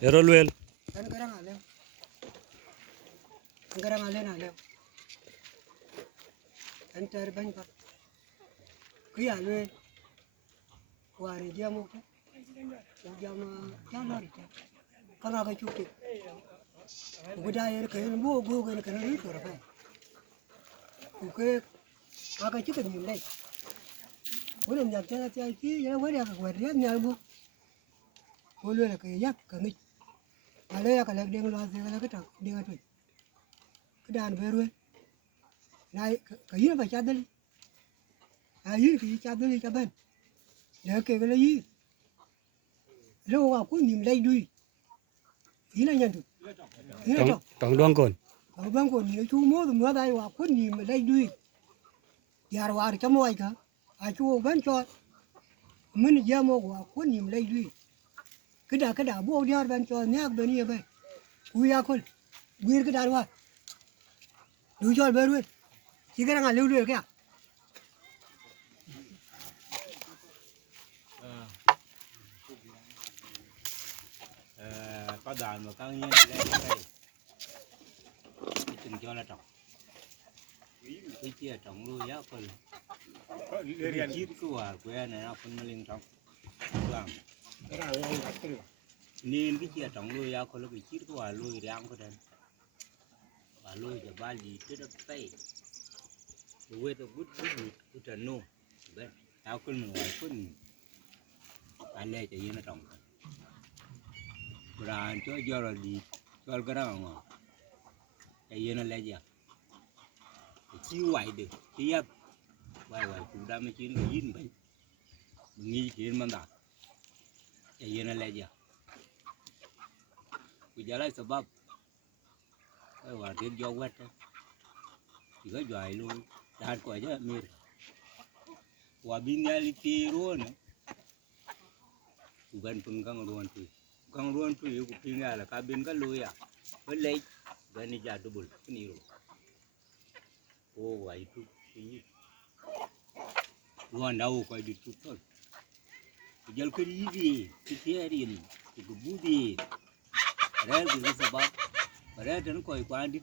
Erolwel. Garang ale. Enter ban pa. Kuya lwe. Wari jamu ka. Jama jama rita. Kana ka chuki. Gudaya ka yin bo go ga kana ni to rafa. Ku aka chuki ni dai. Wannan ya ta ta ki ya wari ka wari ya nyalbu. Ko lwe ka yak ka ni. Ale ya ka lek ding lo se ka ta ding atu. Kedan berwe. Nai ka yin ba cha dali. Ayi ki cha dali cha ban. Le ke ga le yi. Lo wa ku nim dai dui. Ina nyandu. Ina to. Tong duang kon. Ang bang ko ni chu mo dai wa ku nim dai dui. Yar war cha mo ai ka. A chu ban cho. Min ja mo wa ku nim dai dui. Kada bo diar ban cho nyak ben ye ba. Ku ya kol. Guir ka dar wa. Du cho berwe. Chỉ cái đang lưu kìa. Có đoàn mà cao nhiên lên đây chừng cho là trồng cái chia trồng nuôi giá phần cái chít của quê này nó phân liên trồng nên cái chia trồng nuôi giá phần cái chít của nuôi đang có đến và nuôi cho ba lì tới đất tây quê tôi bút bút trần nô bên tao phân ngoài phân anh lê cho yên nó trồng ra cho giờ là đi cho cái đó mà cái gì nó lấy gì chiếu vậy được tiếp vậy chủ đam mê chiến cái gì vậy nghĩ chuyện mà đã cái gì nó lấy gì bây giờ lại sabab cái quả tiền do quét thì cái vài luôn đạt quả chứ mir quả bin nhà liti luôn bukan penggang ruan tu Kang ruan tu yo kupinga la kabin ka luya. Belai gani jadu bul kiniru. Oh wai tu ni. Ruan dau ko di tu ton. Jal ko di tiarin ti budi. Rel di sabab. Rel tan ko ko andi.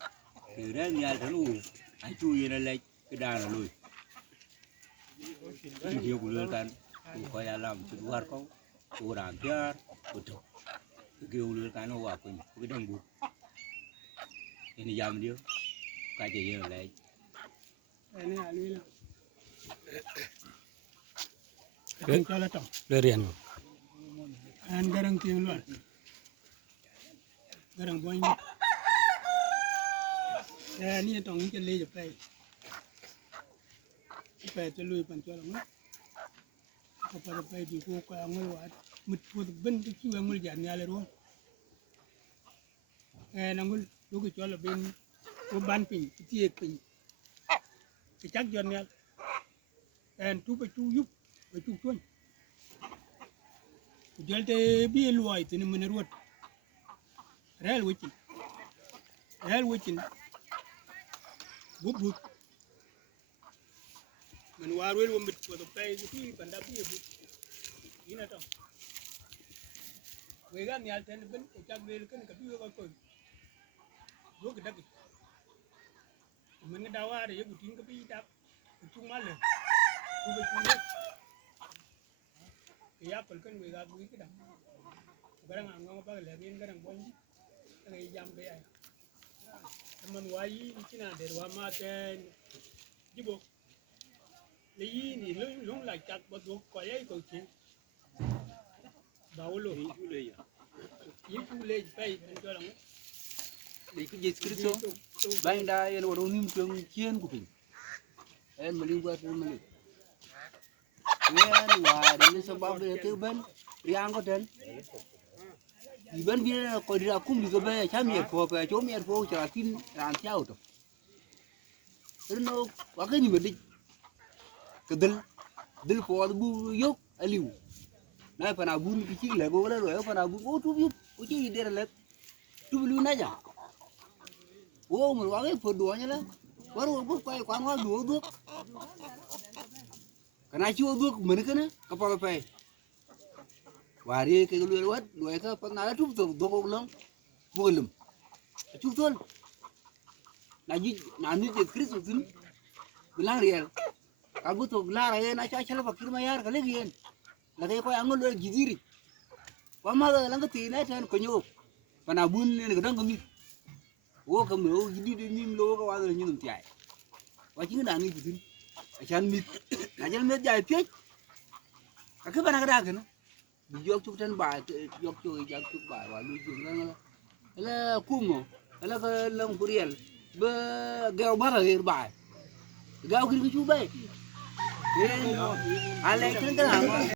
Rel nyal tan u. Ai tu yena lek kedana lui. Dia gulul kan ko ya lam tu war ko. Orang biar betul. Cái lưỡi cá nó vào cái đồng bụt, ini jam dia, cái gì vậy này? Ini alwi lah. Cái cho là trồng. Lerian. An garang tiang luar. Garang boy ni. Ni trồng cái lê chụp đây. Chụp cho lui pan cho lắm. Apa apa di ko ko angol wat. Mut ben cái chiu angol jan ya le ro. Nangul lu cái cho là bên của ban pin tiệc pin cái chắc dân nha chú phải chú giúp phải chú chuan giờ thì bia loài thì mình ruột real wichin bút mình qua rồi mình của tập tay cái phần đá bia bút như nào đó người gan nhà thì bên cái chắc về cái bia coi coi lúc cái đất mình cái đào ra để cái tiếng cái bì đáp cái chung má lên cái chung hết cái áp phần cân người ta quý cái đằng cái đằng ngon bao cái bên cái đằng bông cái jam cái này mình quay cái nào để qua mà cái chứ bộ lấy thì lúc lại chặt bắt buộc quay ấy còn chuyện bảo luôn những chú lê bay mình cho rằng để cái gì Cristo bang đai nó đồ nim trường chiên của mình em mà liên quan đến mình nghe và đến sau bao giờ cái bên riang có đến thì bên kia là coi ra cũng bị cái bên cha miệt phô về chỗ miệt phô trả tin làm sao rồi thế nó quá cái gì mà đi cái đil phô bu yok aliu nay phần nào bún cái chiếc lẹ bố đó rồi phần nào bún ô chút ô chiếc gì đây là lẹ chút luôn đấy nhá ô mình quá cái phần đùa nhá đó quá rồi bước quay quán hoa đùa bước cái này chưa bước mình cái nữa cái bao cái wari ke lu wat do ka pa na tu to do ko long bolum tu tol na ni je kristo tin bilang real aku to lara na cha chala fakir ma yar kale gien la ke ko angol lo gidiri wa ma la nga ti na tan ko nyo pana bun ne ga dang mi wo ka mo gidi de nim lo ka wa ni num ti ai wa chi na ni tin chan mi na jal me jai pe ka ke bana ga da kana bi jok tu tan ba jok tu jak tu ba wa lu ju na la kumo la ka lang kuriel ba gao ba ga ba gao kiri ku chu ba ale kan kan